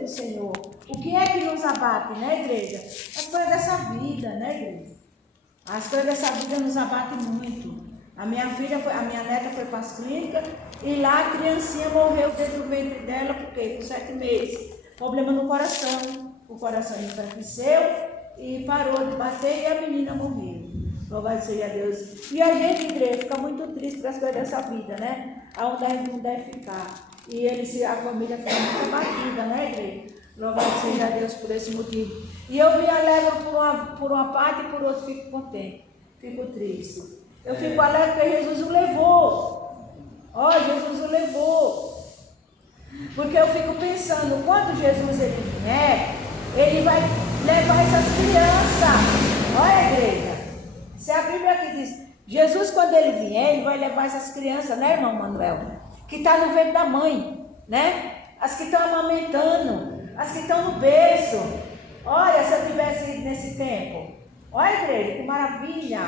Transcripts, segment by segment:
do Senhor. O que é que nos abate, né, igreja? As coisas dessa vida, né, igreja? As coisas dessa vida nos abatem muito. A minha neta foi para as clínicas e lá a criancinha morreu dentro do ventre dela, porque com 7 meses. Problema no coração. O coração enfraqueceu e parou de bater e a menina morreu. Louvado seja Deus. E a gente, igreja, fica muito triste com as coisas dessa vida, né? Aonde a gente não deve ficar. E a família fica muito abatida, né, igreja? Louvado seja Deus por esse motivo. E eu me alegro por uma parte e por outra fico contente. Fico triste. Eu fico alegre porque Jesus o levou. Ó, Jesus o levou. Porque eu fico pensando, quando Jesus ele vier, ele vai levar essas crianças. Olha, igreja. Se a Bíblia aqui diz, Jesus quando ele vier, ele vai levar essas crianças, né, irmão Manuel? Que está no ventre da mãe, né? As que estão amamentando, as que estão no berço. Olha, se eu tivesse ido nesse tempo. Olha, igreja, que maravilha.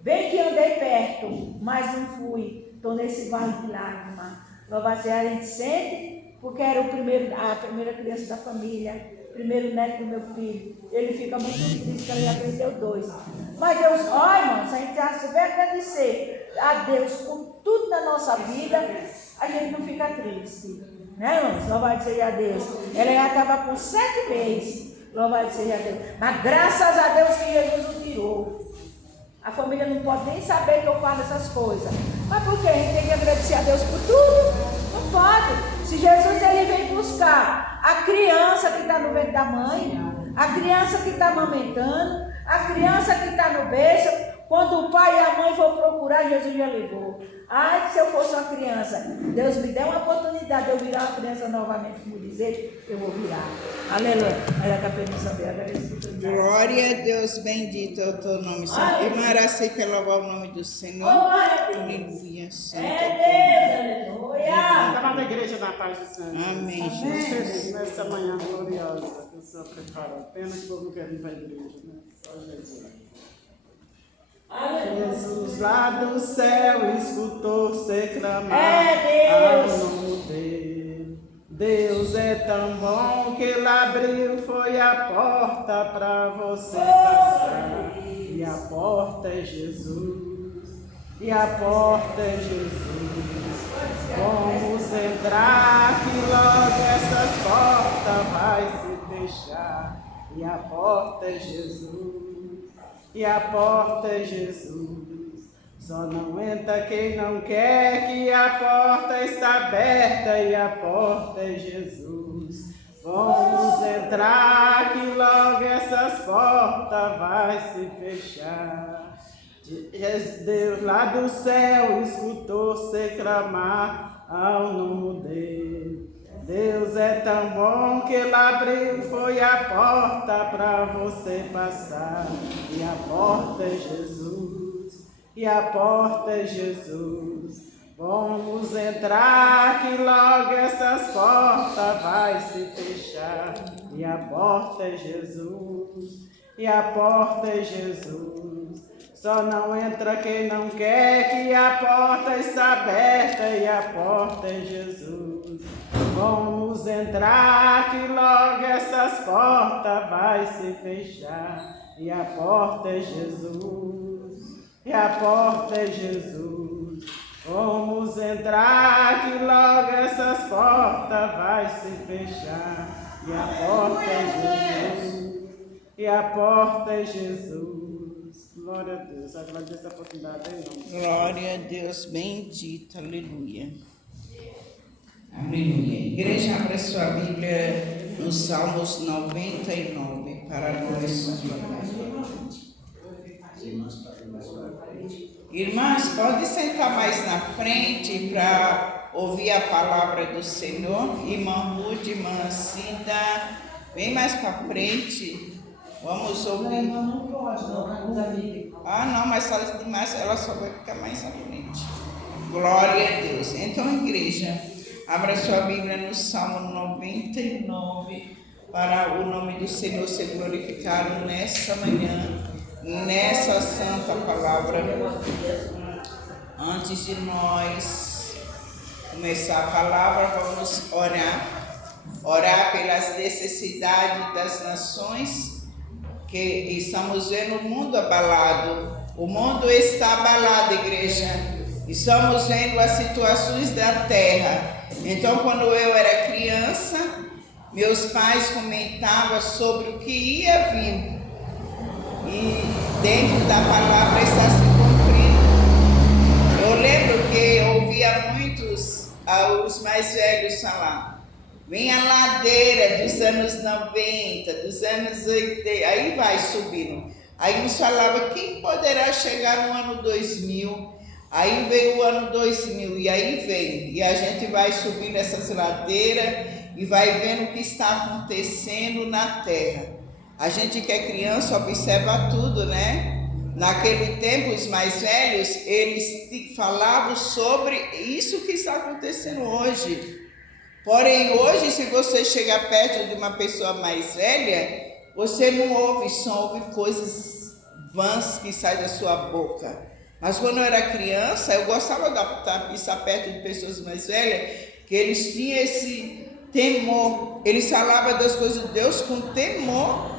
Bem que andei perto, mas não fui. Estou nesse vale de lágrimas. Louvado seja, a gente sente, porque era a primeira criança da família, primeiro neto do meu filho. Ele fica muito triste, que ele já perdeu 2. Mas Deus, olha, irmão, se a gente já souber agradecer a Deus por tudo na nossa vida, a gente não fica triste. Né, irmãos? Louvado seja Deus. Ela já estava com 7 meses. Louvado seja Deus. Mas graças a Deus que Jesus o tirou. A família não pode nem saber que eu falo essas coisas. Mas por quê? A gente tem que agradecer a Deus por tudo? Não pode. Se Jesus ele vem buscar a criança que está no ventre da mãe, a criança que está amamentando, a criança que está no berço, quando o pai e a mãe for procurar, Jesus já levou. Ai, se eu fosse uma criança, Deus me deu uma oportunidade de eu virar uma criança novamente, como dizer, eu vou virar. Aleluia. Olha a permissão dele, agradecido. Glória a Deus, bendito é o teu nome, Senhor. E maravilha que louvar o nome do Senhor. Aleluia, Senhor. É Deus, aleluia. Estava na igreja da paz do Senhor. Amém, Jesus. Jesus. Nessa manhã gloriosa que o Senhor preparou. Pena que o povo não quer vir para a igreja, né? Só Jesus. Jesus lá do céu escutou você clamar ao nome dele. Deus é tão bom que ele abriu, foi a porta para você passar. E a porta é Jesus, e a porta é Jesus. Vamos entrar que logo essas portas vai se fechar. E a porta é Jesus. E a porta é Jesus. Só não entra quem não quer, que a porta está aberta e a porta é Jesus. Vamos entrar que logo essas portas vai se fechar. Deus lá do céu escutou você clamar ao nome dele. Deus é tão bom que ele abriu, foi a porta para você passar. E a porta é Jesus, e a porta é Jesus. Vamos entrar que logo essas portas vai se fechar. E a porta é Jesus, e a porta é Jesus. Só não entra quem não quer, que a porta está aberta e a porta é Jesus. Vamos entrar que logo essas portas vai se fechar. E a porta é Jesus, e a porta é Jesus. Vamos entrar que logo essas portas vai se fechar. E a porta é Jesus, e a porta é Jesus. Glória a Deus, agradeço a oportunidade em nome. Glória a Deus, bendito, aleluia. Aleluia. Igreja, abra sua Bíblia nos Salmos 99 para nós. Irmãs, pode sentar mais na frente para ouvir a palavra do Senhor. Irmã Ruth, irmã Cida, vem mais para frente. Vamos ouvir. Não, mas ela só vai ficar mais à frente. Glória a Deus. Então, igreja, abra sua Bíblia no Salmo 99 para o nome do Senhor ser glorificado nessa manhã, nessa santa palavra. Antes de nós começar a palavra, vamos orar. orar pelas necessidades das nações, que estamos vendo o mundo abalado. O mundo está abalado, igreja. Estamos vendo as situações da terra. Então, quando eu era criança, meus pais comentavam sobre o que ia vir. E dentro da palavra está se cumprindo. Eu lembro que eu ouvia muitos, os mais velhos falar. Vem a ladeira dos anos 90, dos anos 80, aí vai subindo. Aí uns falavam, quem poderá chegar no ano 2000? Aí veio o ano 2000 e aí vem. E a gente vai subindo essas ladeiras e vai vendo o que está acontecendo na terra. A gente que é criança observa tudo, né? Naquele tempo, os mais velhos, eles falavam sobre isso que está acontecendo hoje. Porém, hoje, se você chegar perto de uma pessoa mais velha, você não ouve, só ouve coisas vãs que saem da sua boca. Mas quando eu era criança, eu gostava de estar perto de pessoas mais velhas, que eles tinham esse temor. Eles falavam das coisas de Deus com temor.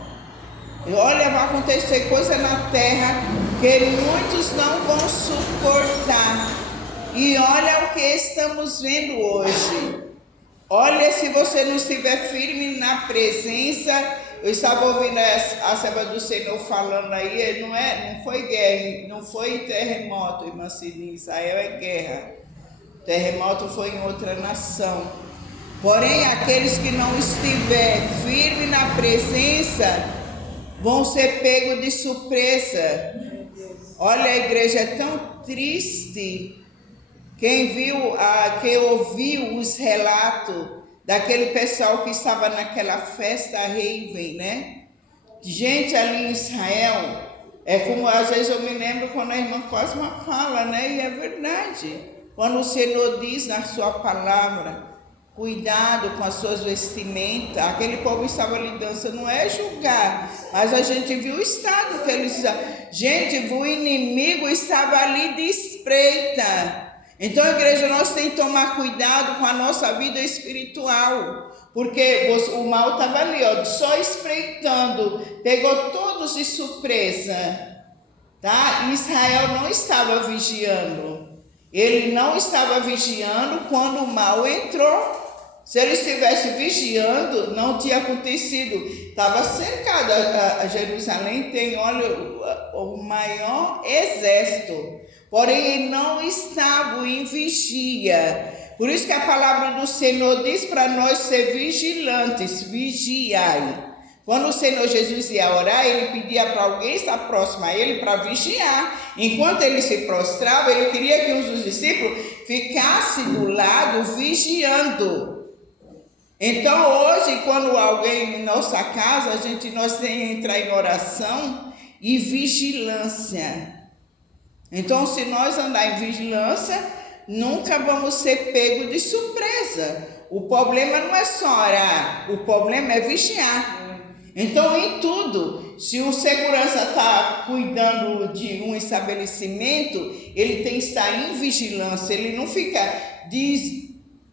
E olha, vai acontecer coisa na terra que muitos não vão suportar. E olha o que estamos vendo hoje. Olha, se você não estiver firme na presença, eu estava ouvindo a serva do Senhor falando aí, não foi guerra, não foi terremoto, irmã Cine, Israel é guerra. Terremoto foi em outra nação. Porém, aqueles que não estiver firme na presença, vão ser pegos de surpresa. Olha, a igreja é tão triste. Quem ouviu os relatos daquele pessoal que estava naquela festa Raven, né? Gente ali em Israel, é como às vezes eu me lembro quando a irmã Cosma fala, né? E é verdade. Quando o Senhor diz na sua palavra, cuidado com as suas vestimentas, aquele povo estava ali dançando, não é julgar, mas a gente viu o estado que eles estavam. Gente, o inimigo estava ali de espreita. Então, igreja, nós temos que tomar cuidado com a nossa vida espiritual, porque o mal estava ali, ó, só espreitando, pegou todos de surpresa, tá? Israel não estava vigiando, ele não estava vigiando quando o mal entrou. Se ele estivesse vigiando, não tinha acontecido. Estava cercado, a Jerusalém tem, olha, o maior exército. Porém, ele não estava em vigia. Por isso que a palavra do Senhor diz para nós ser vigilantes, vigiai. Quando o Senhor Jesus ia orar, ele pedia para alguém estar próximo a ele para vigiar. Enquanto ele se prostrava, ele queria que os discípulos ficassem do lado vigiando. Então, hoje, quando alguém em nossa casa, nós temos que entrar em oração e vigilância. Então, se nós andar em vigilância, nunca vamos ser pegos de surpresa. O problema não é só orar, o problema é vigiar. Então, em tudo, se o segurança está cuidando de um estabelecimento, ele tem que estar em vigilância, ele não fica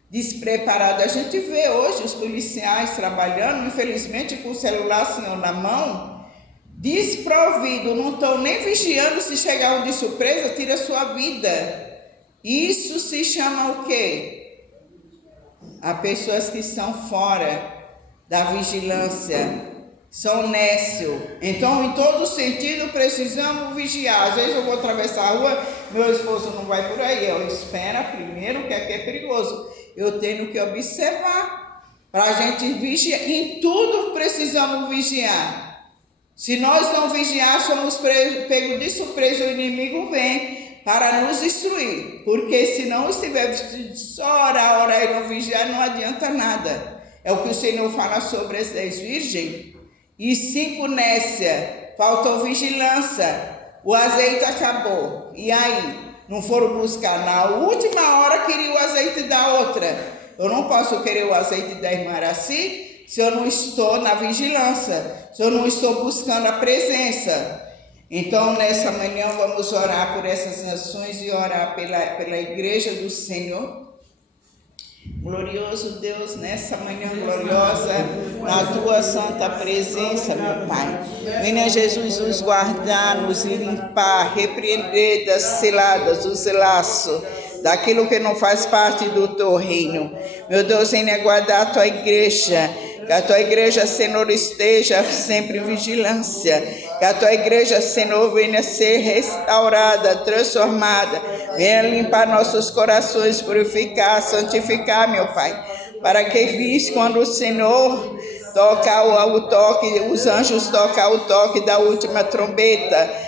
despreparado. A gente vê hoje os policiais trabalhando, infelizmente, com o celular assim na mão, desprovido, não estão nem vigiando, se chegar um de surpresa, tira a sua vida. Isso se chama o quê? Há pessoas que estão fora da vigilância, são nécios. Então, em todo sentido, precisamos vigiar. Às vezes eu vou atravessar a rua, meu esposo não vai por aí, eu espero primeiro, que aqui é perigoso. Eu tenho que observar, para a gente vigiar. Em tudo precisamos vigiar. Se nós não vigiar, somos pegos de surpresa, o inimigo vem para nos destruir. Porque se não estiver só orar e não vigiar, não adianta nada. É o que o Senhor fala sobre as 10 virgens. E 5 nécia, faltou vigilância, o azeite acabou. E aí? Não foram buscar? Na última hora queria o azeite da outra. Eu não posso querer o azeite da irmã Araci se eu não estou na vigilância, se eu não estou buscando a presença. Então, nessa manhã, vamos orar por essas nações e orar pela igreja do Senhor. Glorioso Deus, nessa manhã gloriosa, na tua santa presença, meu Pai. Venha Jesus nos guardar, nos limpar, repreender das ciladas, dos laços, daquilo que não faz parte do teu reino. Meu Deus, venha guardar a tua igreja. Que a tua igreja, Senhor, esteja sempre em vigilância. Que a tua igreja, Senhor, venha ser restaurada, transformada. Venha limpar nossos corações, purificar, santificar, meu Pai. Para que vis quando o Senhor toca o toque, os anjos tocam o toque da última trombeta.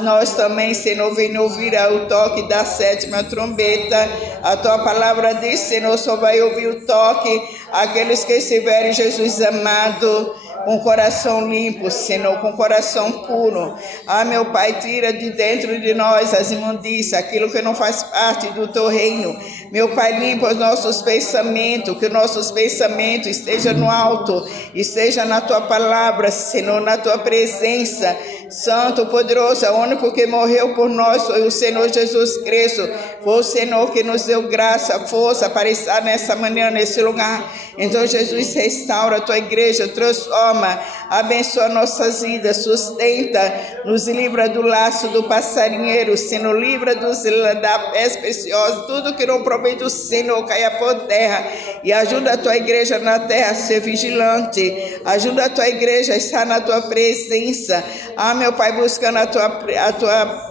Nós também, Senhor, venha ouvir o toque da sétima trombeta. A tua palavra diz, Senhor, só vai ouvir o toque aqueles que estiverem, Jesus amado, com coração limpo, Senhor, com coração puro. Ah, meu Pai, tira de dentro de nós as imundícias, aquilo que não faz parte do teu reino. Meu Pai, limpa os nossos pensamentos, que os nossos pensamentos estejam no alto, esteja na tua palavra, Senhor, na tua presença. Santo, poderoso, o único que morreu por nós foi o Senhor Jesus Cristo. Foi o Senhor que nos deu graça, força para estar nessa manhã, nesse lugar. Então, Jesus, restaura a tua igreja, transforma, abençoa nossas vidas, sustenta, nos livra do laço do passarinheiro, Senhor, livra da peste preciosa, tudo que não provém do Senhor caia por terra, e ajuda a tua igreja na terra a ser vigilante, ajuda a tua igreja a estar na tua presença. Ah, meu Pai, buscando a tua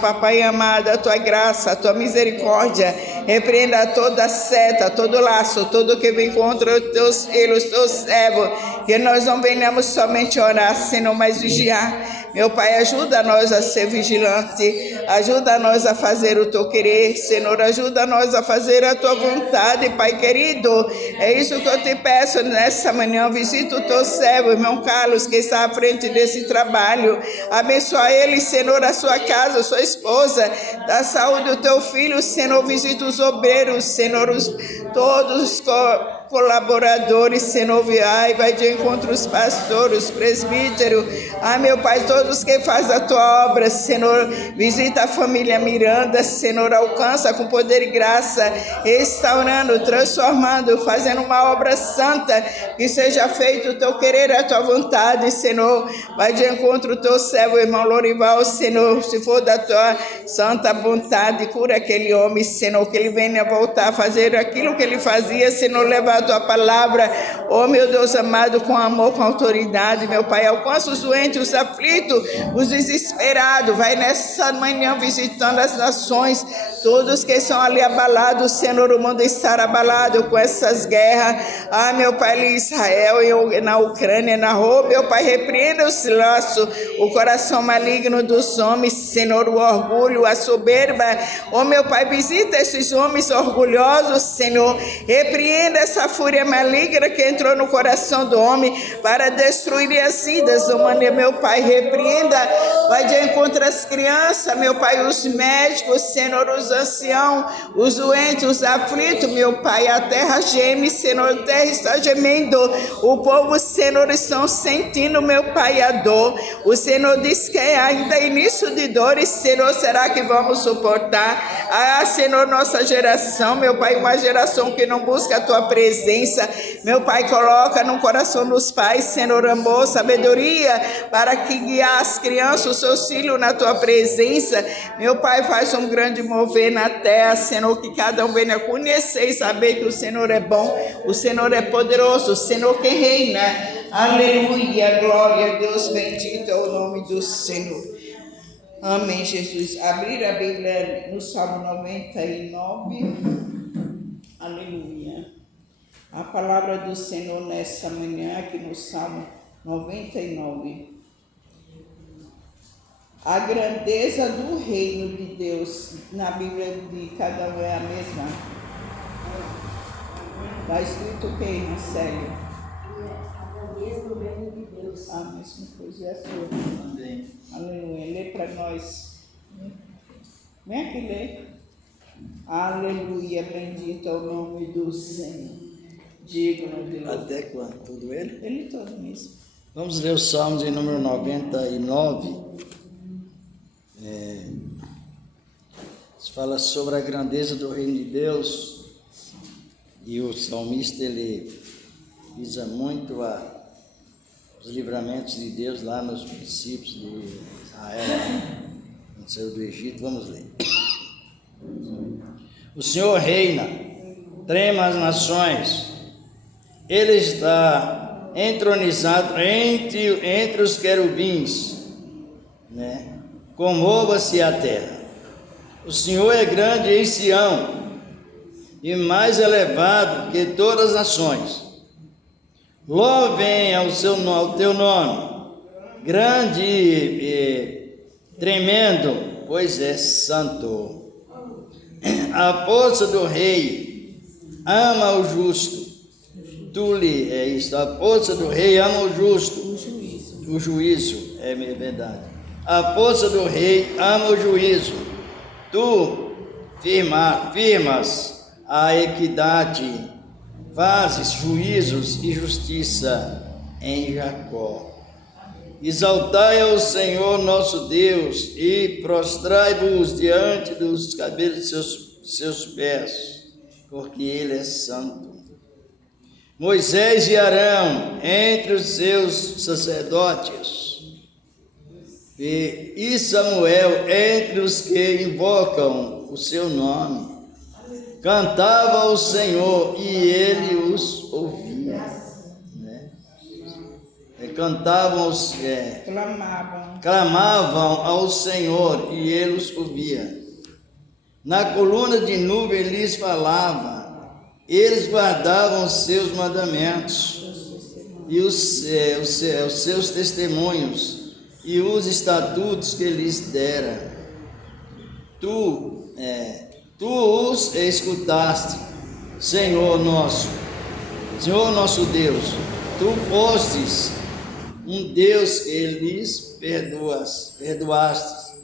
Papai amado, a tua graça, a tua misericórdia, repreenda toda seta, todo laço, tudo que vem contra os teus filhos, os teus servos, que nós não venhamos somente orar, senão mais vigiar. Meu Pai, ajuda nós a ser vigilante, ajuda nós a fazer o teu querer, Senhor, ajuda nós a fazer a tua vontade, Pai querido. É isso que eu te peço nessa manhã. Visita o teu servo, irmão Carlos, que está à frente desse trabalho. Abençoa ele, Senhor, a sua casa, a sua esposa, da saúde do teu filho, Senhor. Visita os obreiros, Senhor, todos os colaboradores, Senhor, vai de encontro os pastores, os presbíteros, meu Pai, todos que fazem a tua obra, Senhor, visita a família Miranda, Senhor, alcança com poder e graça, restaurando, transformando, fazendo uma obra santa, que seja feito o teu querer, a tua vontade, Senhor. Vai de encontro o teu servo, irmão Lorival, Senhor, se for da tua santa vontade, cura aquele homem, Senhor, que ele venha voltar a fazer aquilo que ele fazia, Senhor, levar a tua palavra, oh meu Deus amado, com amor, com autoridade, meu Pai, alcança os doentes, os aflitos, os desesperados, vai nessa manhã visitando as nações, todos que são ali abalados, Senhor, o mundo estará abalado com essas guerras, meu Pai, em Israel, na Ucrânia, na Roma, meu Pai, repreenda os laços, o coração maligno dos homens, Senhor, o orgulho, a soberba, oh meu Pai, visita esses homens orgulhosos, Senhor, repreenda essa fúria maligna que entrou no coração do homem para destruir as vidas humanas, meu Pai, repreenda, vai de encontro às crianças, meu Pai, os médicos, Senhor, os anciãos, os doentes, os aflitos, meu Pai, a terra geme, Senhor, a terra está gemendo, o povo, Senhor, estão sentindo, meu Pai, a dor, o Senhor diz que ainda é início de dores, Senhor, será que vamos suportar? Senhor, nossa geração, meu Pai, uma geração que não busca a tua presença, meu Pai, coloca no coração dos pais, Senhor, amor, sabedoria, para que guiar as crianças, os seus filhos na tua presença, meu Pai, faz um grande mover na terra, Senhor, que cada um venha conhecer e saber que o Senhor é bom, o Senhor é poderoso, o Senhor que reina, aleluia, glória a Deus, bendito é o nome do Senhor. Amém, Jesus. Abrir a Bíblia no Salmo 99, aleluia. A palavra do Senhor nessa manhã, aqui no Salmo 99. A grandeza do reino de Deus, na Bíblia de cada um é a mesma. Está escrito o que, Marcelo? A grandeza do reino de Deus. A mesma coisa é a sua. Amém. Aleluia. Lê para nós. Vem aqui ler. Aleluia. Bendito é o nome do Senhor. Digno de Deus. Até quando? Todo ele? Ele todo mesmo. Vamos ler o Salmo de número 99. Fala sobre a grandeza do reino de Deus. E o salmista, ele visa muito os livramentos de Deus lá nos princípios de Israel, quando saiu do Egito. Vamos ler. O Senhor reina, trema as nações, Ele está entronizado entre os querubins, né? Comova-se a terra. O Senhor é grande em Sião e mais elevado que todas as nações. Louvem ao teu nome, grande e tremendo, pois é santo. A força do rei ama o justo. A força do rei ama o justo. O juízo, é verdade. A força do rei ama o juízo. Tu firmas a equidade, fazes juízos e justiça em Jacó. Exaltai ao Senhor nosso Deus e prostrai-vos diante dos cabelos de seus pés, porque Ele é santo. Moisés e Arão entre os seus sacerdotes, e Samuel entre os que invocam o seu nome. Cantava ao Senhor e Ele os ouvia. Clamavam ao Senhor e Ele os ouvia. Na coluna de nuvem lhes falava, eles guardavam os seus mandamentos e os seus testemunhos e os estatutos que lhes dera. Tu os escutaste, Senhor nosso Deus. Tu fostes um Deus que lhes perdoaste,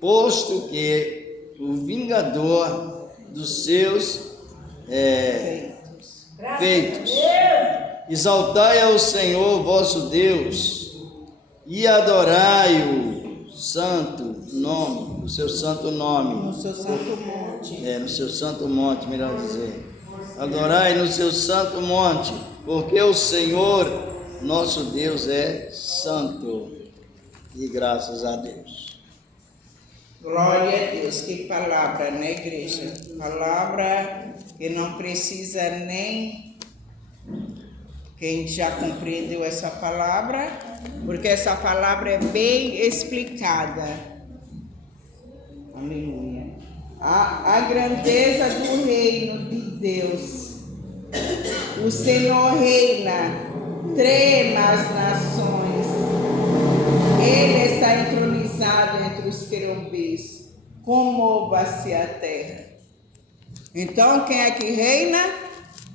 posto que o vingador dos seus feitos. Exaltai ao Senhor vosso Deus e adorai o santo nome, o seu santo nome. No seu santo monte. No seu santo monte, melhor dizer. Adorai no seu santo monte, porque o Senhor nosso Deus é santo. E graças a Deus. Glória a Deus, que palavra, né, igreja? Palavra que não precisa nem quem já compreendeu essa palavra, porque essa palavra é bem explicada. Aleluia. A grandeza do reino de Deus. O Senhor reina, trema as nações. Ele está entronizado entre os querubins. Comova-se a terra. Então, quem é que reina?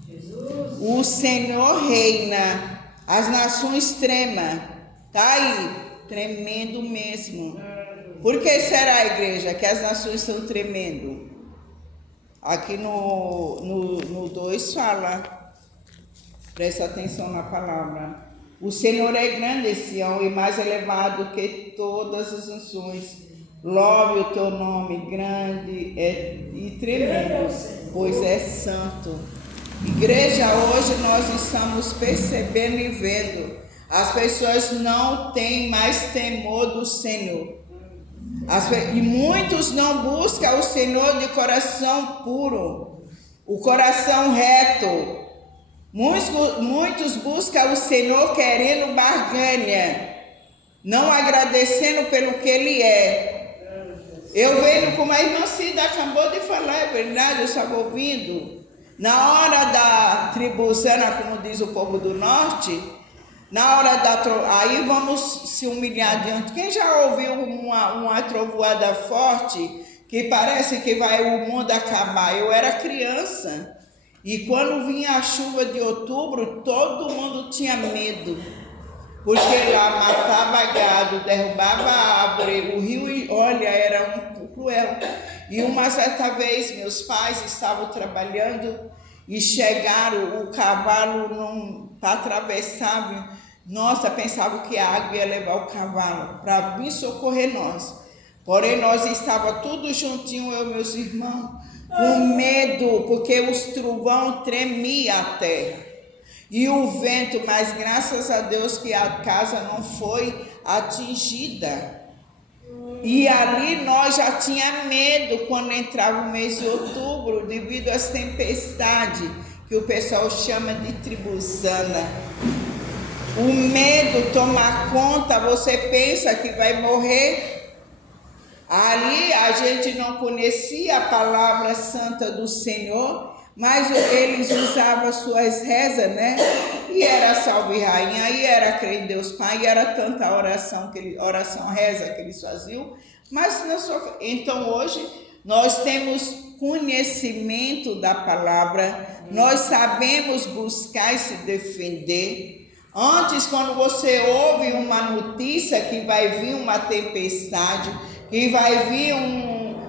Jesus. O Senhor reina. As nações tremam. Está aí, tremendo mesmo. Por que será, igreja, que as nações estão tremendo? Aqui no 2 fala, presta atenção na palavra. O Senhor é grande em Sião e mais elevado que todas as nações. Louve o teu nome, grande e tremendo, pois é santo. Igreja, hoje nós estamos percebendo e vendo, as pessoas não têm mais temor do Senhor. E muitos não buscam o Senhor de coração puro, o coração reto. Muitos buscam o Senhor querendo barganha, não agradecendo pelo que Ele é. Eu vejo como a irmã Cida acabou de falar, é verdade, eu estava ouvindo. Na hora da tribuzana, como diz o povo do norte, na hora aí vamos se humilhar diante. Quem já ouviu uma trovoada forte que parece que vai o mundo acabar? Eu era criança e quando vinha a chuva de outubro, todo mundo tinha medo, porque lá matava gado, derrubava árvore, o rio, olha, era um cruel. E uma certa vez meus pais estavam trabalhando e chegaram o cavalo para atravessar. Nossa, pensava que a água ia levar o cavalo para vir socorrer nós. Porém, nós estávamos tudo juntinho, eu e meus irmãos. com medo, porque os trovão tremia a terra e o vento, mas graças a Deus que a casa não foi atingida. E ali nós já tinha medo quando entrava o mês de outubro, devido às tempestades, que o pessoal chama de tribuzana. O medo toma conta, você pensa que vai morrer. Ali a gente não conhecia a palavra santa do Senhor, mas eles usavam suas rezas, né? E era salve rainha, e era crer em Deus Pai, e era tanta oração, reza que eles faziam. Mas então hoje nós temos conhecimento da palavra, nós sabemos buscar e se defender. Antes, quando você ouve uma notícia que vai vir uma tempestade, que vai vir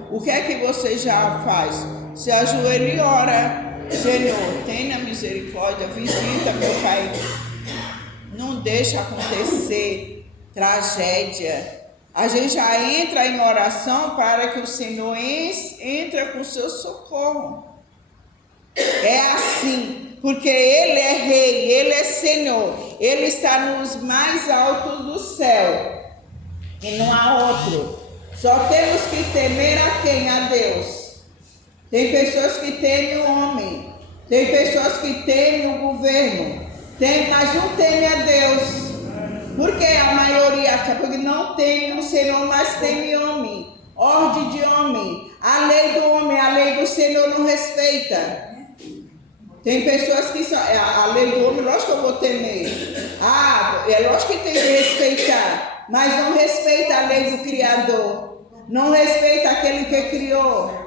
o que é que você já faz? Se ajoelha e ora: Senhor, tenha misericórdia, visita meu pai, não deixa acontecer tragédia. A gente já entra em oração para que o Senhor entre com o seu socorro. É assim, porque Ele é Rei, Ele é Senhor, Ele está nos mais altos do céu e não há outro. Só temos que temer a quem? A Deus. Tem pessoas que temem o homem, tem pessoas que temem o governo, mas não teme a Deus. Porque a maioria acha que não teme o Senhor, mas teme homem, ordem de homem, a lei do homem, a lei do Senhor não respeita. Tem pessoas que são, a lei do homem, lógico que eu vou temer. É lógico que tem que respeitar, mas não respeita a lei do Criador, não respeita aquele que criou.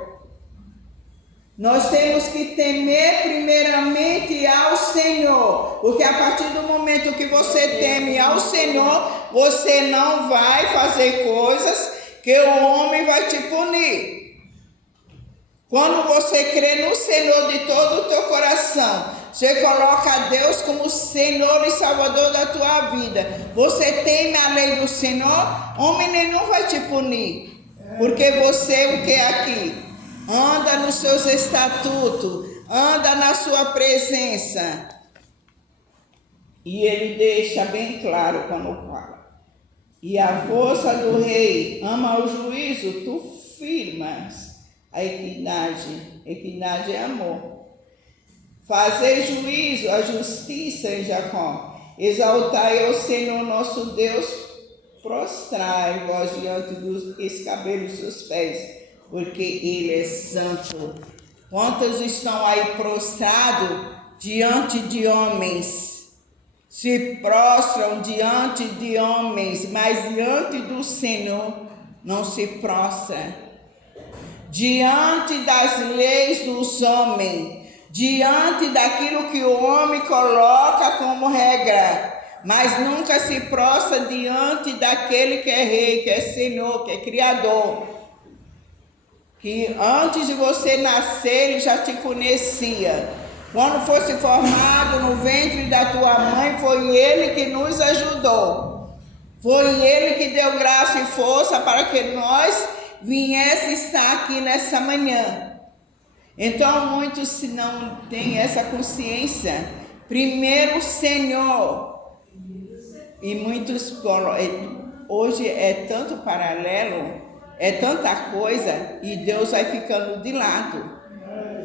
Nós temos que temer primeiramente ao Senhor, porque a partir do momento que você teme ao Senhor, você não vai fazer coisas que o homem vai te punir. Quando você crê no Senhor de todo o teu coração, você coloca a Deus como Senhor e Salvador da tua vida, você teme a lei do Senhor, homem nenhum vai te punir, porque você o que é aqui? Anda nos seus estatutos, anda na sua presença. E ele deixa bem claro quando fala: e a força do rei ama o juízo, tu firmas a equidade. Equidade é amor. Fazei juízo, a justiça em Jacó. Exaltai ao Senhor nosso Deus, prostrai-vos diante dos escabelos dos seus pés, porque Ele é santo. Quantos estão aí prostrados diante de homens? Se prostram diante de homens, mas diante do Senhor não se prostra. Diante das leis dos homens, diante daquilo que o homem coloca como regra, mas nunca se prostra diante daquele que é rei, que é Senhor, que é Criador. Que antes de você nascer, Ele já te conhecia. Quando fosse formado no ventre da tua mãe, foi Ele que nos ajudou. Foi Ele que deu graça e força para que nós viéssemos estar aqui nessa manhã. Então, muitos, se não têm essa consciência, primeiro o Senhor. E muitos, hoje é tanto paralelo, é tanta coisa, e Deus vai ficando de lado.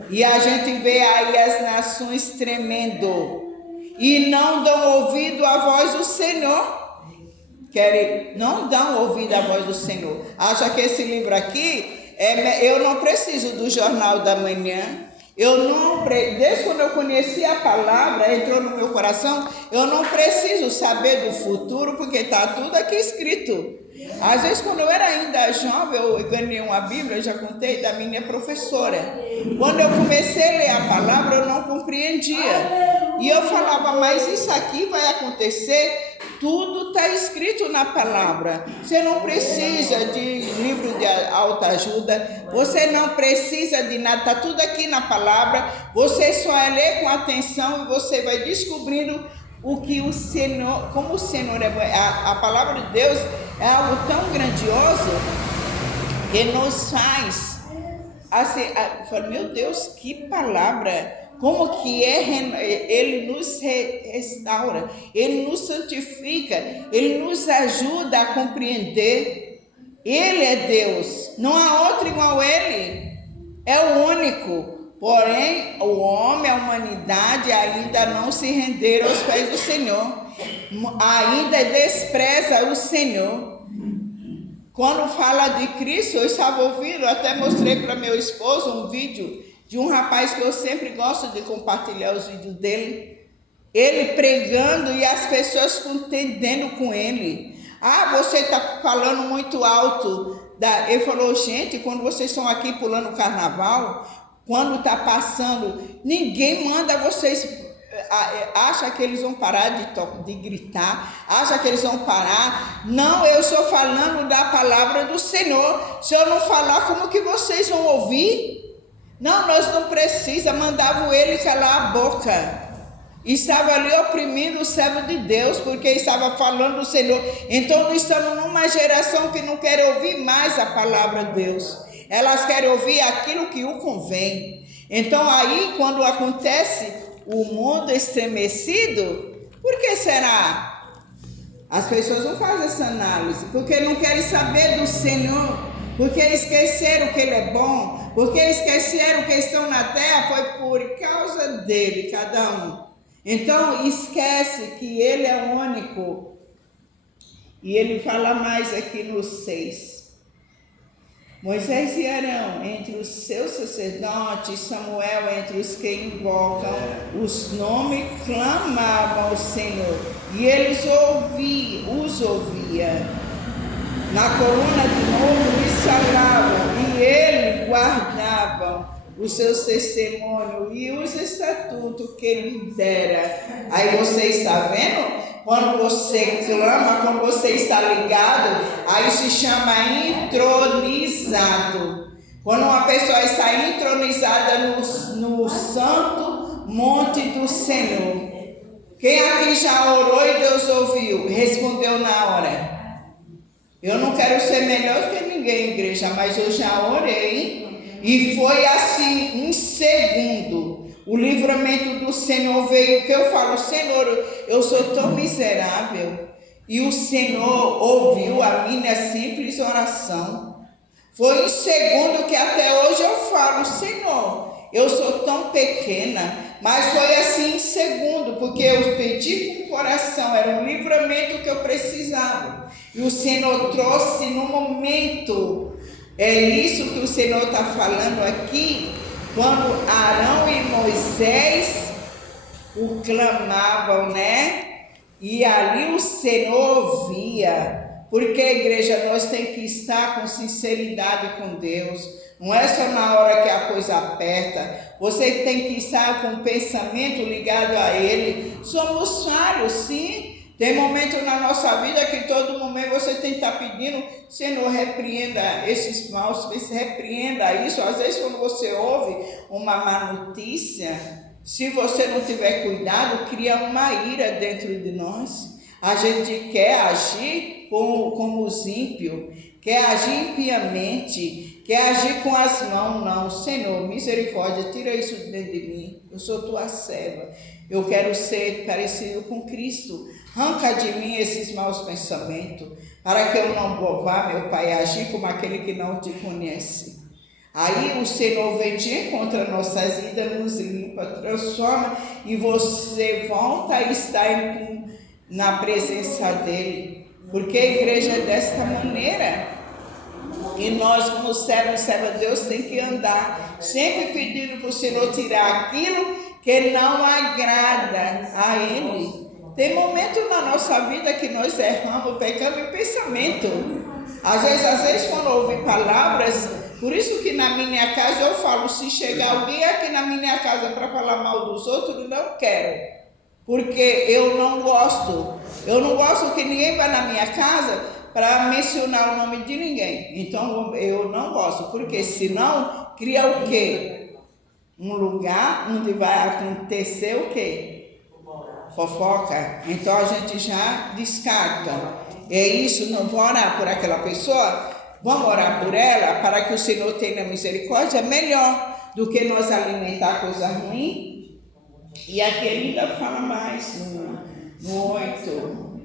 E a gente vê aí as nações tremendo e não dão ouvido à voz do Senhor. Não dão ouvido à voz do Senhor. Acha que esse livro aqui, eu não preciso do Jornal da Manhã. Desde quando eu conheci a palavra, entrou no meu coração, eu não preciso saber do futuro, porque está tudo aqui escrito. Às vezes, quando eu era ainda jovem, eu ganhei uma Bíblia, eu já contei, da minha professora. Quando eu comecei a ler a palavra, eu não compreendia. E eu falava, mas isso aqui vai acontecer? Tudo está escrito na palavra. Você não precisa de livro de autoajuda, você não precisa de nada, está tudo aqui na palavra. Você só lê com atenção e você vai descobrindo o que o Senhor, como o Senhor é bom. A palavra de Deus é algo tão grandioso que nos faz assim, eu falei, meu Deus, que palavra! Como que Ele nos restaura, Ele nos santifica, Ele nos ajuda a compreender. Ele é Deus, não há outro igual a Ele, é o único. Porém, o homem, a humanidade ainda não se renderam aos pés do Senhor, ainda despreza o Senhor. Quando fala de Cristo, eu estava ouvindo, eu até mostrei para meu esposo um vídeo de um rapaz que eu sempre gosto de compartilhar os vídeos dele, ele pregando e as pessoas contendendo com ele. Ah, você está falando muito alto. Ele falou, gente, quando vocês estão aqui pulando o carnaval, quando está passando, ninguém manda vocês... Acha que eles vão parar de gritar, acha que eles vão parar. Não, eu estou falando da palavra do Senhor. Se eu não falar, como que vocês vão ouvir? Não, nós não precisamos. Mandava ele calar a boca. Estava ali oprimindo o servo de Deus, porque estava falando do Senhor. Então nós estamos numa geração que não quer ouvir mais a palavra de Deus. Elas querem ouvir aquilo que o convém. Então aí, quando acontece o mundo estremecido, por que será? As pessoas não fazem essa análise, porque não querem saber do Senhor, porque esqueceram que Ele é bom, porque esqueceram que estão na terra, foi por causa dele, cada um. Então esquece que Ele é único. E Ele fala mais aqui no 6. Moisés e Arão, entre os seus sacerdotes, Samuel, entre os que invocam os nomes, clamavam ao Senhor, e eles os ouvia. Na coluna de novo lhes falavam, e ele guardavam os seus testemunhos e os estatutos que ele dera. Aí você está vendo? Quando você clama, quando você está ligado, aí se chama entronizado. Quando uma pessoa está entronizada no santo monte do Senhor. Quem aqui já orou e Deus ouviu? Respondeu na hora. Eu não quero ser melhor que ninguém, igreja, mas eu já orei. E foi assim, um segundo. O livramento do Senhor veio, que eu falo, Senhor, eu sou tão miserável. E o Senhor ouviu a minha simples oração. Foi um segundo que até hoje eu falo, Senhor, eu sou tão pequena. Mas foi assim em segundo, porque eu pedi com o coração, era um livramento que eu precisava. E o Senhor trouxe no momento. É isso que o Senhor está falando aqui. Quando Arão e Moisés o clamavam, né? E ali o Senhor ouvia. Porque, igreja, nós temos que estar com sinceridade com Deus. Não é só na hora que a coisa aperta. Você tem que estar com o pensamento ligado a Ele. Somos falhos, sim. Tem momentos na nossa vida que todo momento você tem que estar pedindo, Senhor, repreenda esses maus, repreenda isso. Às vezes quando você ouve uma má notícia, se você não tiver cuidado, cria uma ira dentro de nós. A gente quer agir como os ímpios, quer agir impiamente, quer agir com as mãos. Não, Senhor, misericórdia, tira isso dentro de mim. Eu sou tua serva. Eu quero ser parecido com Cristo. Arranca de mim esses maus pensamentos, para que eu não vá, meu Pai, agir como aquele que não te conhece. Aí o Senhor vem de encontro a nossas vidas, nos limpa, transforma, e você volta a estar na presença dEle. Porque a igreja é desta maneira. E nós, como servos e servas de Deus, tem que andar sempre pedindo para o Senhor tirar aquilo que não agrada a Ele. Tem momentos na nossa vida que nós erramos, pecamos em pensamento. Às vezes quando ouvi palavras, por isso que na minha casa eu falo, se chegar alguém aqui na minha casa para falar mal dos outros, não quero. Porque eu não gosto. Eu não gosto que ninguém vá na minha casa para mencionar o nome de ninguém. Então eu não gosto, porque senão cria o quê? Um lugar onde vai acontecer o quê? Fofoca. Então a gente já descarta. É isso, não vou orar por aquela pessoa. Vamos orar por ela para que o Senhor tenha misericórdia? Melhor do que nós alimentar coisa ruim. E aqui ele ainda fala mais no 8.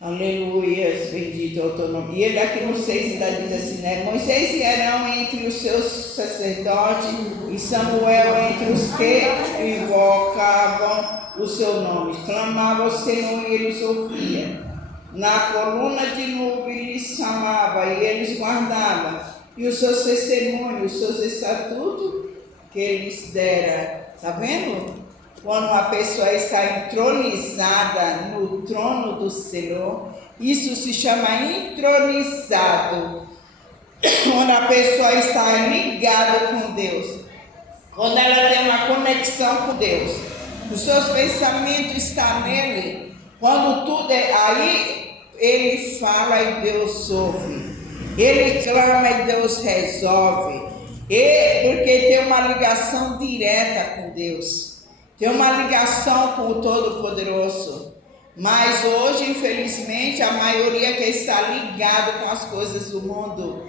Aleluia, bendito é o teu nome. E ele aqui no 6 ainda diz assim, né? Moisés e Arão entre os seus sacerdotes e Samuel entre os que invocavam o seu nome. Clamava ao Senhor e ele os ouvia. Na coluna de nuvem lhes chamava e eles guardavam. E os seus testemunhos, os seus estatutos que eles dera. Está vendo? Quando uma pessoa está entronizada no trono do Senhor, isso se chama entronizado. Quando a pessoa está ligada com Deus, quando ela tem uma conexão com Deus, os seus pensamentos estão nele, quando tudo é aí, ele fala e Deus ouve, ele clama e Deus resolve, porque tem uma ligação direta com Deus. Tem uma ligação com o Todo-Poderoso. Mas hoje, infelizmente, a maioria que está ligado com as coisas do mundo,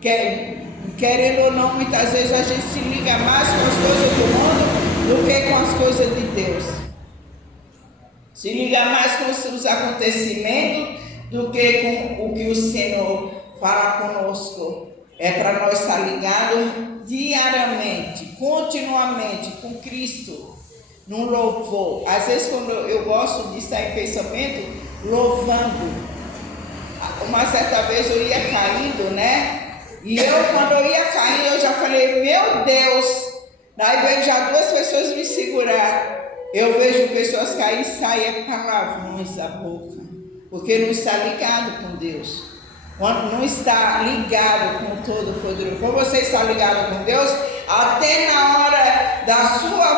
querendo ou não, muitas vezes a gente se liga mais com as coisas do mundo do que com as coisas de Deus. Se liga mais com os acontecimentos do que com o que o Senhor fala conosco. É para nós estar ligados diariamente, continuamente com Cristo. Num louvor. Às vezes quando eu gosto de estar em pensamento, louvando. Uma certa vez eu ia caindo, né? E quando eu ia caindo, eu já falei, meu Deus. Daí veio já 2 pessoas me segurar. Eu vejo pessoas cair e saem palavrões da boca. Porque não está ligado com Deus. Quando não está ligado com o Todo-Poderoso. Quando você está ligado com Deus, até na hora da sua...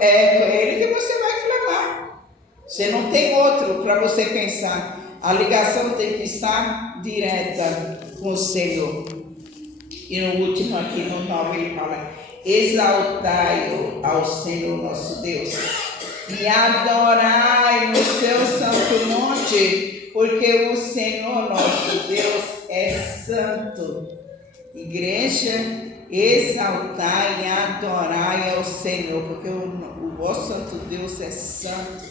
É com Ele que você vai clamar. Você não tem outro para você pensar. A ligação tem que estar direta com o Senhor. E no último aqui, no 9, ele fala: exaltai ao Senhor nosso Deus e adorai no seu santo monte, porque o Senhor nosso Deus é santo. Igreja, exaltai e adorai ao Senhor, porque o vosso santo Deus é santo.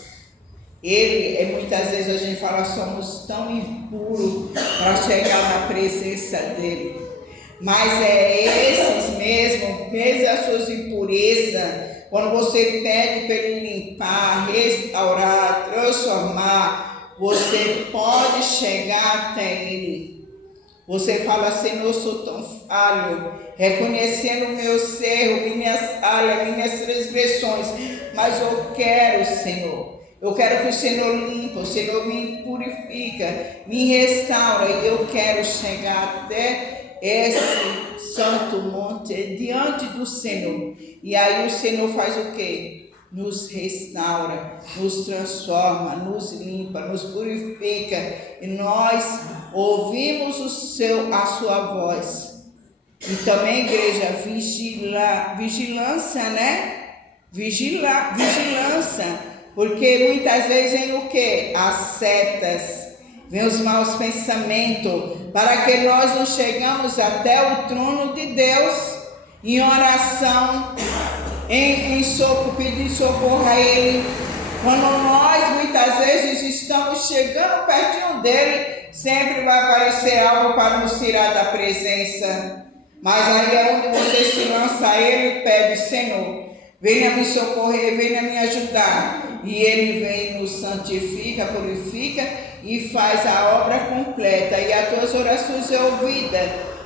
Ele, muitas vezes a gente fala, somos tão impuros para chegar na presença dele. Mas é esses mesmo as suas impurezas, quando você pede para ele limpar, restaurar, transformar, você pode chegar até ele. Você fala, Senhor, eu sou tão falho, reconhecendo meus erros, minhas falhas, minhas transgressões, mas eu quero, Senhor. Eu quero que o Senhor limpa, o Senhor me purifica, me restaura, e eu quero chegar até esse santo monte diante do Senhor. E aí o Senhor faz o quê? Nos restaura, nos transforma, nos limpa, nos purifica, e nós ouvimos a sua voz. E também, igreja, vigilância, né? Vigilância. Porque muitas vezes vem o quê? As setas, vem os maus pensamentos, para que nós não chegamos até o trono de Deus em oração, pedir socorro a Ele. Quando nós muitas vezes estamos chegando pertinho dEle, sempre vai aparecer algo para nos tirar da presença. Mas aí é onde você se lança a Ele e pede, Senhor, venha me socorrer, venha me ajudar. E Ele vem, nos santifica, purifica e faz a obra completa. E as tuas orações é ouvida,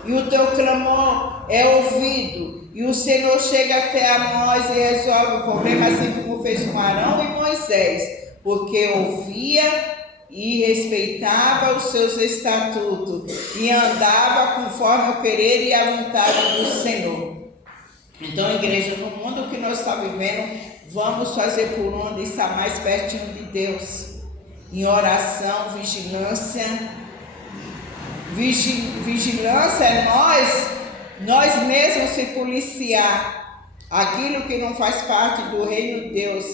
e o teu clamor é ouvido. E o Senhor chega até a nós e resolve o problema, assim como fez com Arão e Moisés. Porque ouvia e respeitava os seus estatutos e andava conforme o querer e a vontade do Senhor. Então, igreja, no mundo que nós estamos vivendo, vamos fazer por onde estar mais pertinho de Deus. Em oração, vigilância. Vigilância é nós mesmos se policiar. Aquilo que não faz parte do reino de Deus,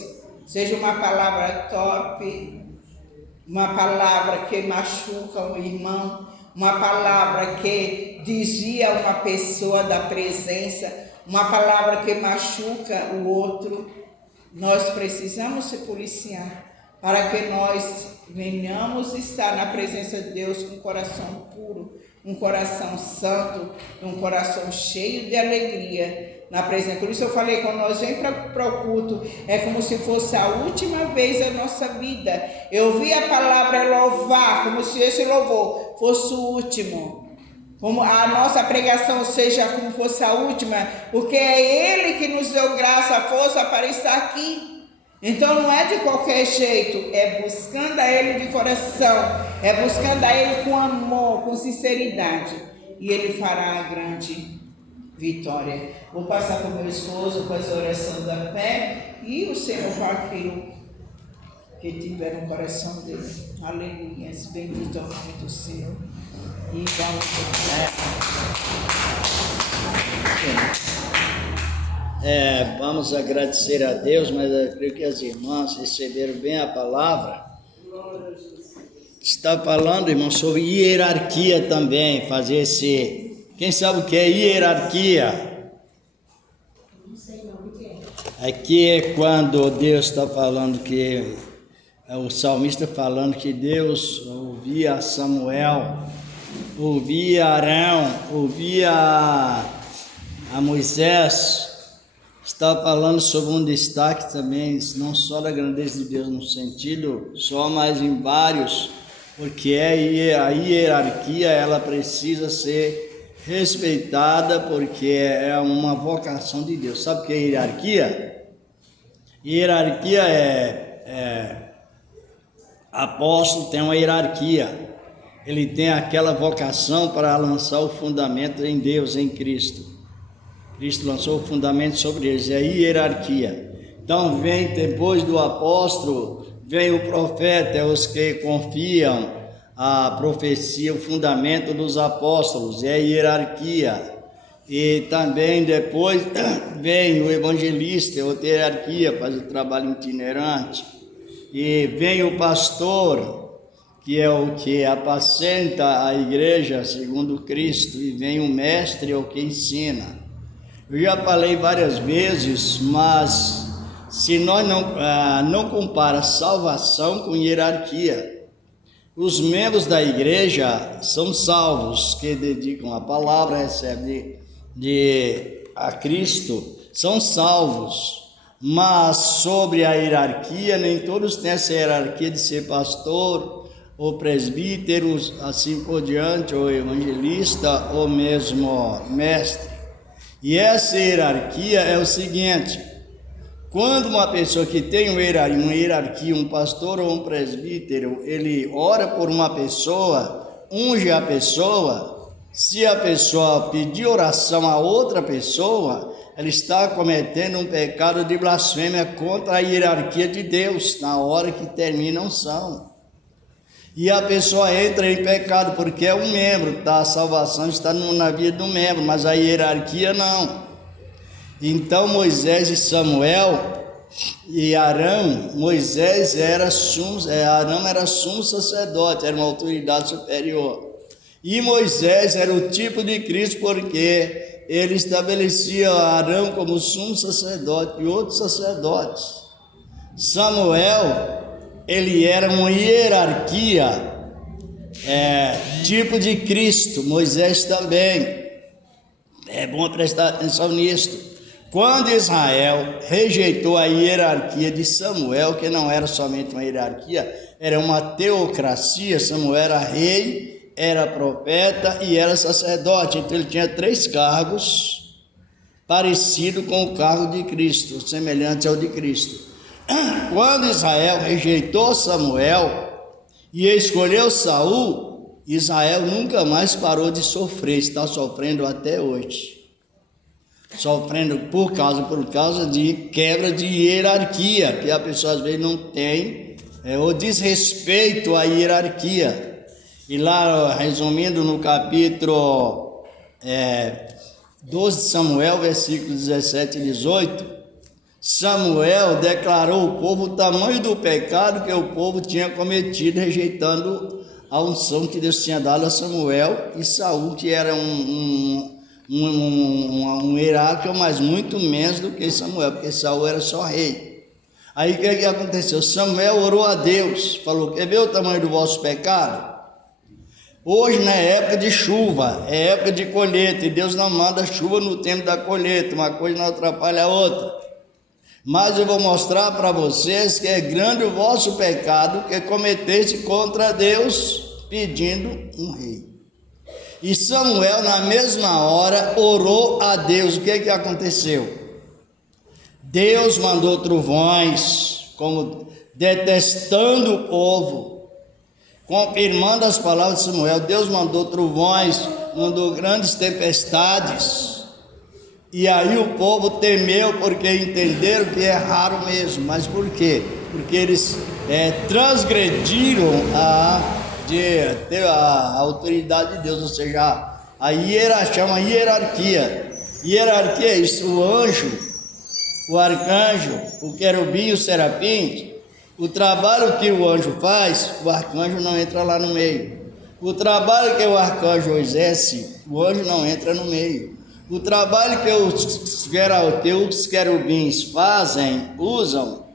seja uma palavra torpe, uma palavra que machuca o irmão, uma palavra que desvia uma pessoa da presença, uma palavra que machuca o outro. Nós precisamos se policiar para que nós venhamos estar na presença de Deus com um coração puro, um coração santo, um coração cheio de alegria na presença. Por isso eu falei, quando nós vem para o culto, é como se fosse a última vez da nossa vida. Eu vi a palavra louvar, como se esse louvor fosse o último. Como a nossa pregação seja como fosse a última, porque é Ele que nos deu graça, força para estar aqui. Então não é de qualquer jeito, é buscando a Ele de coração, é buscando a Ele com amor, com sinceridade, e Ele fará a grande vitória. Vou passar para o meu esposo com as orações da fé e o Senhor para aquilo que tiver no coração dele. Aleluia, bendito é o nome do Senhor. E vamos vamos agradecer a Deus, mas eu creio que as irmãs receberam bem a palavra. Está falando, irmão, sobre hierarquia também, fazer esse... Quem sabe o que é hierarquia? Não sei não, o que é? Aqui é quando Deus está falando que... O salmista falando que Deus ouvia Samuel, ouvia Arão, ouvia a Moisés. Está falando sobre um destaque também, não só da grandeza de Deus no sentido só, mas em vários, porque a hierarquia ela precisa ser respeitada, porque é uma vocação de Deus. Sabe o que é hierarquia? Hierarquia apóstolo tem uma hierarquia, ele tem aquela vocação para lançar o fundamento em Deus, em Cristo. Cristo lançou o fundamento sobre eles, é a hierarquia. Então vem depois do apóstolo, vem o profeta, é os que confiam a profecia, o fundamento dos apóstolos, é a hierarquia. E também depois vem o evangelista, é outra hierarquia, faz o trabalho itinerante. E vem o pastor, que é o que apacenta a igreja segundo Cristo, e vem o mestre, é o que ensina. Eu já falei várias vezes, mas se nós não compara salvação com hierarquia, os membros da igreja são salvos, que dedicam a palavra, recebem a Cristo, são salvos. Mas sobre a hierarquia, nem todos têm essa hierarquia de ser pastor, ou presbítero, assim por diante, ou evangelista, ou mesmo mestre. E essa hierarquia é o seguinte: quando uma pessoa que tem uma hierarquia, um pastor ou um presbítero, ele ora por uma pessoa, unge a pessoa, se a pessoa pedir oração a outra pessoa, ela está cometendo um pecado de blasfêmia contra a hierarquia de Deus, na hora que termina a unção. E a pessoa entra em pecado, porque é um membro, tá? A salvação está na vida do membro, mas a hierarquia não. Então Moisés e Samuel e Arão, Arão era sumo sacerdote, era uma autoridade superior. E Moisés era o tipo de Cristo, porque ele estabelecia Arão como sumo sacerdote e outros sacerdotes. Samuel, ele era uma hierarquia, tipo de Cristo. Moisés também. É bom prestar atenção nisto. Quando Israel rejeitou a hierarquia de Samuel, que não era somente uma hierarquia, era uma teocracia. Samuel era rei, era profeta e era sacerdote. Então ele tinha 3 cargos, parecido com o cargo de Cristo, semelhante ao de Cristo. Quando Israel rejeitou Samuel e escolheu Saul, Israel nunca mais parou de sofrer, está sofrendo até hoje. Sofrendo por causa de quebra de hierarquia, que a pessoa às vezes não tem, o desrespeito à hierarquia. E lá, resumindo no capítulo 12 de Samuel, versículos 17 e 18, Samuel declarou ao povo o tamanho do pecado que o povo tinha cometido, rejeitando a unção que Deus tinha dado a Samuel e Saul, que era um hierárquico, mas muito menos do que Samuel, porque Saul era só rei. Aí o que aconteceu? Samuel orou a Deus, falou: quer ver o tamanho do vosso pecado? Hoje não é época de chuva, é época de colheita, e Deus não manda chuva no tempo da colheita, uma coisa não atrapalha a outra. Mas eu vou mostrar para vocês que é grande o vosso pecado que cometeste contra Deus, pedindo um rei. E Samuel, na mesma hora, orou a Deus. O que aconteceu? Deus mandou trovões, como detestando o povo, confirmando as palavras de Samuel. Deus mandou trovões, mandou grandes tempestades. E aí o povo temeu, porque entenderam que erraram mesmo. Mas por quê? Porque eles transgrediram a autoridade de Deus, ou seja, a hierarquia. Hierarquia é isso: o anjo, o arcanjo, o querubim e o serafim. O trabalho que o anjo faz, o arcanjo não entra lá no meio. O trabalho que o arcanjo exerce, o anjo não entra no meio. O trabalho que os querubins fazem, usam,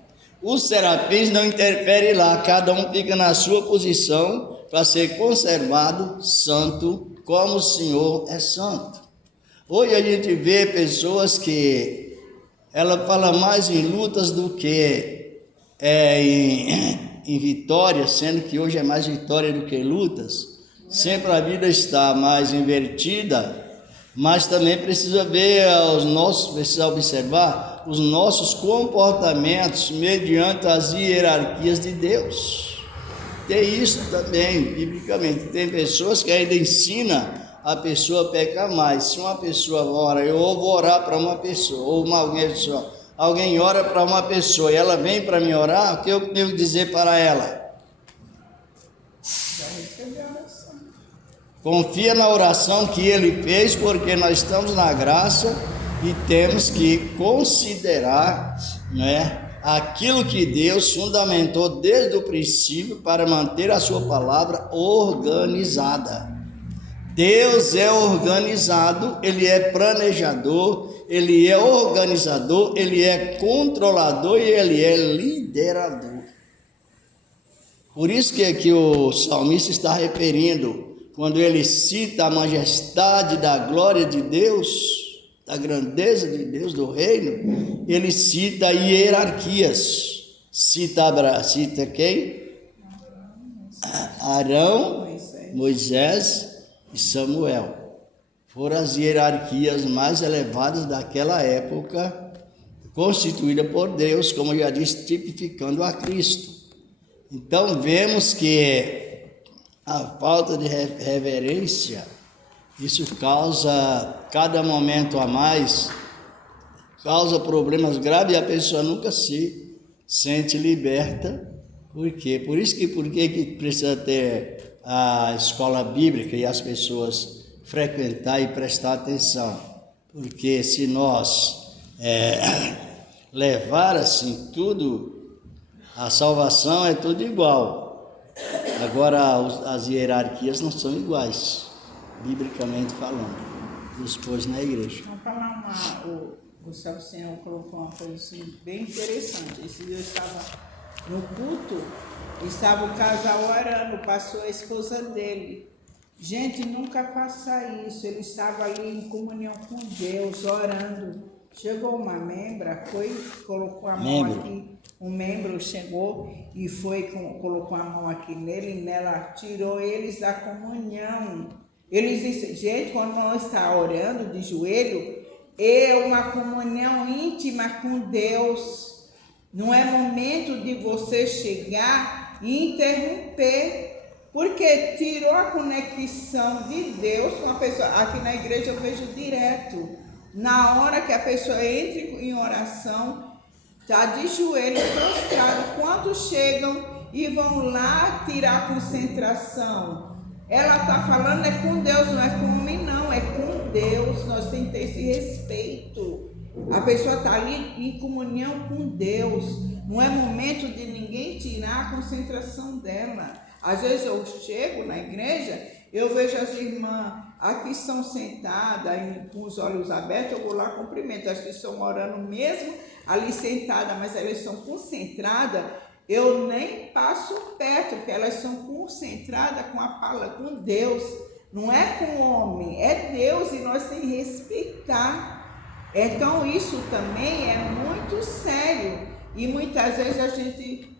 os serafins não interferem lá. Cada um fica na sua posição para ser conservado santo, como o Senhor é santo. Hoje a gente vê pessoas que ela fala mais em lutas do que em vitórias, sendo que hoje é mais vitória do que lutas. Sempre a vida está mais invertida, mas também precisa observar os nossos comportamentos mediante as hierarquias de Deus. Tem isso também, biblicamente. Tem pessoas que ainda ensinam a pessoa a pecar mais. Se uma pessoa ora, eu vou orar para uma pessoa, ou alguém ora para uma pessoa e ela vem para me orar, o que eu devo dizer para ela? Confia na oração que ele fez, porque nós estamos na graça e temos que considerar, aquilo que Deus fundamentou desde o princípio para manter a sua palavra organizada. Deus é organizado, Ele é planejador, Ele é organizador, Ele é controlador e Ele é liderador. Por isso que aqui o salmista está referindo, quando ele cita a majestade da glória de Deus, da grandeza de Deus, do reino, ele cita hierarquias. Cita quem? Arão, Moisés e Samuel. Foram as hierarquias mais elevadas daquela época, constituída por Deus, como eu já disse, tipificando a Cristo. Então vemos que a falta de reverência, isso causa, cada momento a mais, causa problemas graves e a pessoa nunca se sente liberta. Por quê? Por que precisa ter a escola bíblica e as pessoas frequentar e prestar atenção? Porque se nós levar assim tudo, a salvação é tudo igual. Agora as hierarquias não são iguais, biblicamente falando, nos pôs na igreja. Vamos falar o Gustavo Senhor colocou uma coisa assim, bem interessante. Esse dia eu estava no culto, estava o casal orando, passou a esposa dele. Gente, nunca faça isso. Ele estava ali em comunhão com Deus, orando. Chegou uma membra, colocou a mão aqui. Um membro chegou e colocou a mão aqui nele e nela tirou eles da comunhão. Eles dizem, gente, quando nós está orando de joelho, é uma comunhão íntima com Deus. Não é momento de você chegar e interromper, porque tirou a conexão de Deus com a pessoa. Aqui na igreja eu vejo direto. Na hora que a pessoa entra em oração, está de joelho prostrado. Quantos chegam e vão lá tirar a concentração? Ela está falando com Deus, não é com homem não, é com Deus. Nós temos que ter esse respeito. A pessoa está ali em comunhão com Deus. Não é momento de ninguém tirar a concentração dela. Às vezes eu chego na igreja, eu vejo as irmãs aqui são sentadas com os olhos abertos, eu vou lá cumprimento. As que estão orando mesmo ali sentadas, mas elas estão concentradas, eu nem passo perto, porque elas são concentradas com a palavra, com Deus. Não é com o homem, é Deus, e nós temos que respeitar. Então isso também é muito sério. E muitas vezes a gente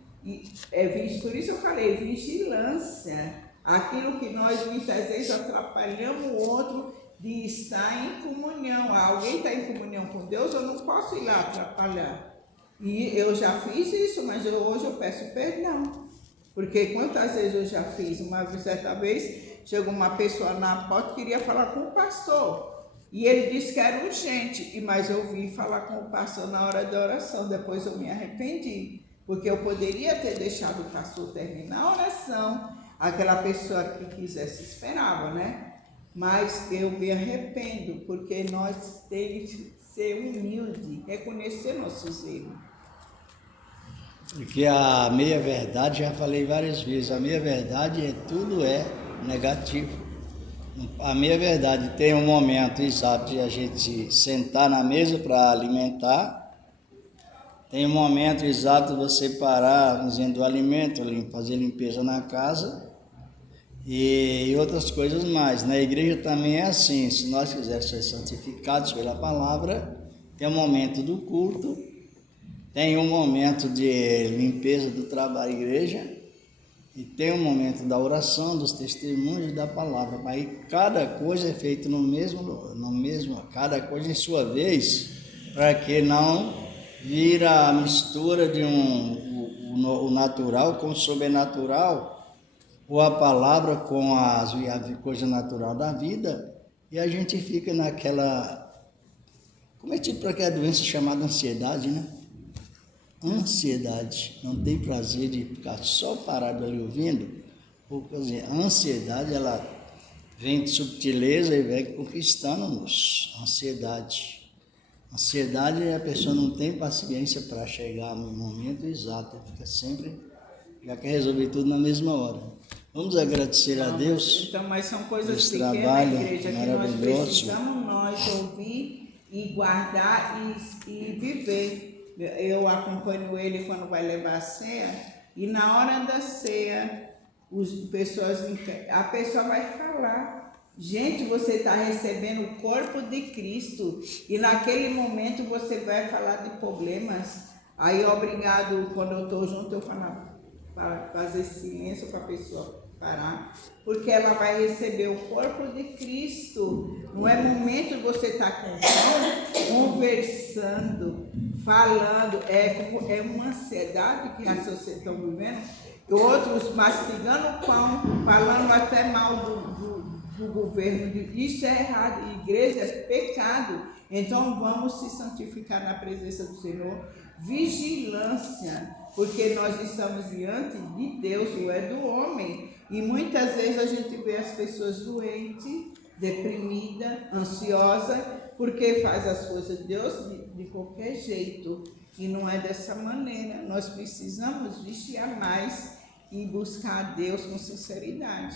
por isso eu falei, vigilância. Aquilo que nós muitas vezes atrapalhamos o outro de estar em comunhão. Alguém está em comunhão com Deus, eu não posso ir lá atrapalhar. E eu já fiz isso, mas hoje eu peço perdão. Porque quantas vezes eu já fiz? Uma certa vez chegou uma pessoa na porta e queria falar com o pastor. E ele disse que era urgente, mas eu vim falar com o pastor na hora da oração. Depois eu me arrependi, porque eu poderia ter deixado o pastor terminar a oração, aquela pessoa que quisesse esperava, né? Mas eu me arrependo, porque nós temos que ser humildes, reconhecer nossos erros. Porque a meia-verdade, já falei várias vezes, a meia-verdade tudo é negativo. A meia-verdade tem um momento exato de a gente sentar na mesa para alimentar, tem um momento exato de você parar fazendo o alimento, fazer limpeza na casa e outras coisas mais. Na igreja também é assim, se nós quisermos ser santificados pela palavra, tem um momento do culto, tem um momento de limpeza do trabalho da igreja e tem um momento da oração, dos testemunhos e da palavra. Aí cada coisa é feita no mesmo, cada coisa em sua vez, para que não vira a mistura de o natural com o sobrenatural, ou a palavra com a coisa natural da vida, e a gente fica naquela, como é tipo aquela doença chamada ansiedade, né? Ansiedade, não tem prazer de ficar só parado ali ouvindo, ou quer dizer, a ansiedade, ela vem de subtileza e vem conquistando-nos. Ansiedade é a pessoa não tem paciência para chegar no momento exato, fica sempre, já quer resolver tudo na mesma hora. Vamos agradecer a Deus. Então, mas são coisas pequenas, trabalho igreja, que nós precisamos ouvir e guardar e viver. Eu acompanho ele quando vai levar a ceia, e na hora da ceia, a pessoa vai falar: gente, você está recebendo o corpo de Cristo, e naquele momento você vai falar de problemas. Aí, obrigado, quando eu estou junto, eu falo para fazer silêncio para a pessoa parar, porque ela vai receber o corpo de Cristo. Não é momento de você estar conversando, falando, é uma ansiedade que as pessoas estão vivendo, outros mastigando pão, falando até mal do governo. Isso é errado, igreja é pecado. Então vamos se santificar na presença do Senhor. Vigilância, porque nós estamos diante de Deus, não é do homem. E muitas vezes a gente vê as pessoas doentes, deprimidas, ansiosas, porque faz as coisas de Deus de qualquer jeito. E não é dessa maneira. Nós precisamos vigiar mais e buscar a Deus com sinceridade.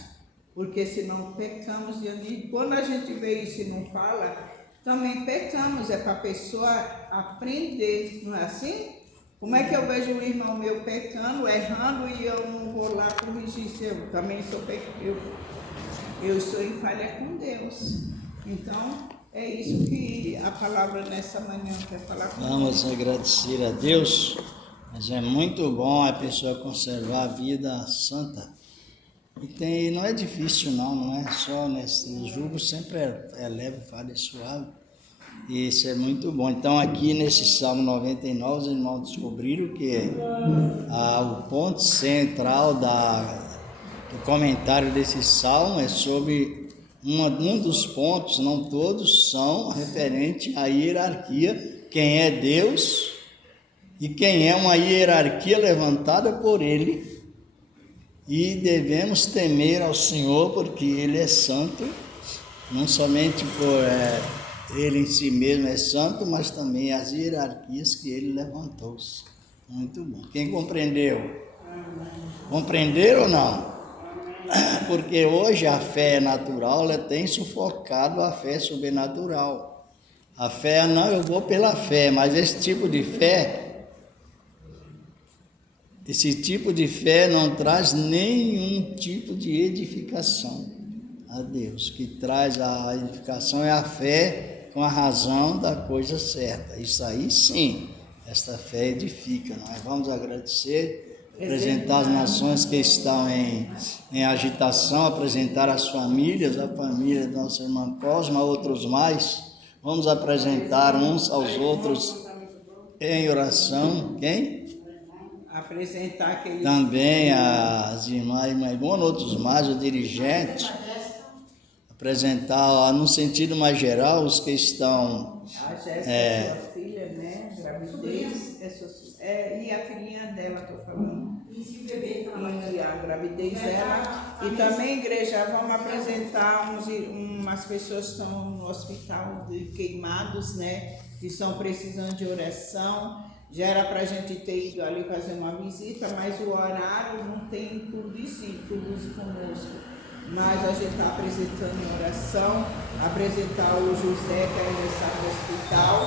Porque senão pecamos diante de... Quando a gente vê isso e não fala, também pecamos. É para a pessoa aprender, não é assim? Como é que eu vejo um irmão meu pecando, errando, e eu não vou lá corrigir? Eu também sou pecador. Eu estou em falha com Deus. Então, é isso que a palavra nessa manhã quer falar com nós. Vamos agradecer a Deus, mas é muito bom a pessoa conservar a vida santa. E não é difícil não é só nesse jugo, sempre é leve, fado e suave. E isso é muito bom. Então aqui nesse Salmo 99, os irmãos descobriram que o ponto central do comentário desse Salmo é sobre um dos pontos, não todos, são referente à hierarquia, quem é Deus e quem é uma hierarquia levantada por Ele. E devemos temer ao Senhor, porque Ele é santo, não somente Ele em si mesmo é santo, mas também as hierarquias que ele levantou. Muito bom. Quem compreendeu? Compreenderam ou não? Porque hoje a fé natural ela tem sufocado a fé sobrenatural. A fé, não, eu vou pela fé, mas esse tipo de fé não traz nenhum tipo de edificação a Deus. O que traz a edificação é a fé com a razão da coisa certa. Isso aí sim, esta fé edifica. Nós vamos agradecer, apresentar as nações que estão em agitação, apresentar as famílias, a família da nossa irmã Cosma, outros mais. Vamos apresentar uns aos outros em oração. Quem? Apresentar aquele... Também as irmãs Ivone, outros mais, o dirigente. Apresentar no sentido mais geral os que estão... A Jéssica é sua filha, né? Gravidez. E a filhinha dela, estou falando. E a gravidez dela. E também, igreja, vamos apresentar umas pessoas que estão no hospital de queimados, né? Que estão precisando de oração. Já era para a gente ter ido ali fazer uma visita, mas o horário não tem condize conosco. Mas a gente está apresentando em oração, apresentar o José, que ainda está no hospital,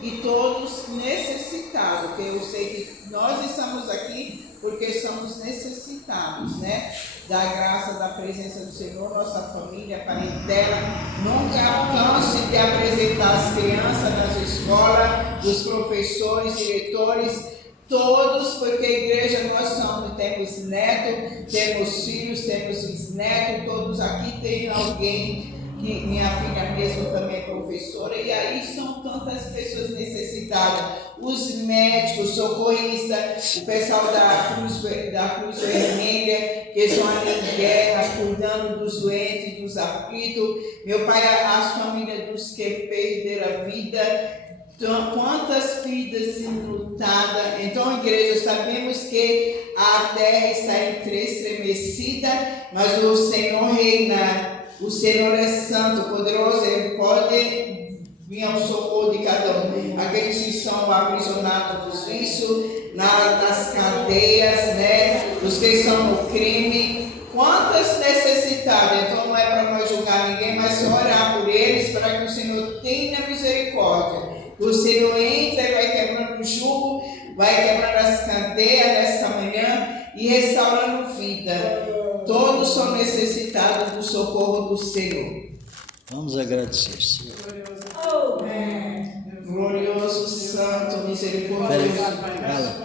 e todos necessitados, porque eu sei que nós estamos aqui porque somos necessitados, né? Da graça, da presença do Senhor, nossa família, parentela, nunca alcance de apresentar as crianças nas escolas, os professores, diretores, todos, porque a igreja nós temos netos, temos filhos, temos bisnetos, todos aqui tem alguém, que minha filha mesmo também é professora, e aí são tantas pessoas necessitadas, os médicos, socorristas, o pessoal da Cruz Vermelha, que estão ali em guerra, cuidando dos doentes, dos aflitos, meu pai, as famílias dos que perderam a vida. Então, quantas vidas enlutadas. Então, igreja, sabemos que a terra está estremecida, mas o Senhor reina. O Senhor é santo, poderoso, Ele pode vir ao socorro de cada um. Aqueles que são aprisionados dos vícios, nas cadeias, né? Os que estão no crime. Quantas necessidades. Então, não é para nós julgar ninguém, mas orar por eles, para que o Senhor tenha misericórdia. O Senhor entra e vai quebrando o jugo, vai quebrando as cadeias nesta manhã e restaurando vida. Todos são necessitados do socorro do Senhor. Vamos agradecer, Senhor. Glorioso, santo, misericordioso.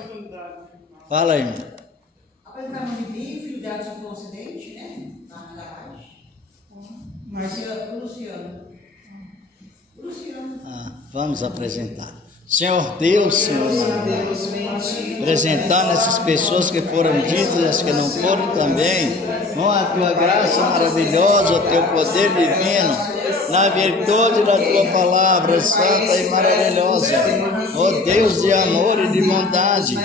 Fala aí, irmão. Apresentar o nome de filho dela sofreu um acidente, né? Na garagem. Luciano. Vamos apresentar. Senhor Deus, Senhor, apresentando essas pessoas que foram ditas e as que não foram também, com a tua graça maravilhosa, o teu poder divino, na virtude da tua palavra santa e maravilhosa, ó Deus de amor e de bondade,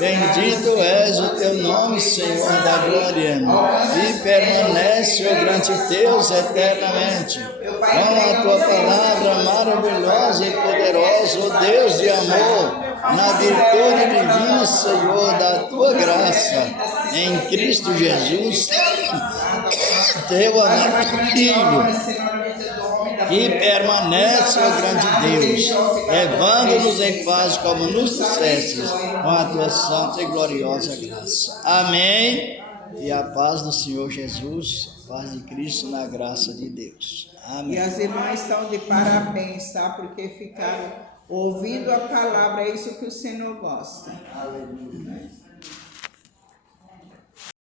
bendito és o teu nome, Senhor da glória, e permanece, ó grande Deus, eternamente, com a tua palavra maravilhosa e poderosa, ó Deus de amor, na virtude divina, Senhor, da tua graça, em Cristo Jesus, teu amado Filho, que permanece, ó grande Deus, levando-nos em paz como nos dissestes, com a tua santa e gloriosa graça. Amém. E a paz do Senhor Jesus, a paz de Cristo na graça de Deus. Amém. E as irmãs estão de parabéns, tá? Porque ficaram ouvindo a palavra, é isso que o Senhor gosta. Aleluia.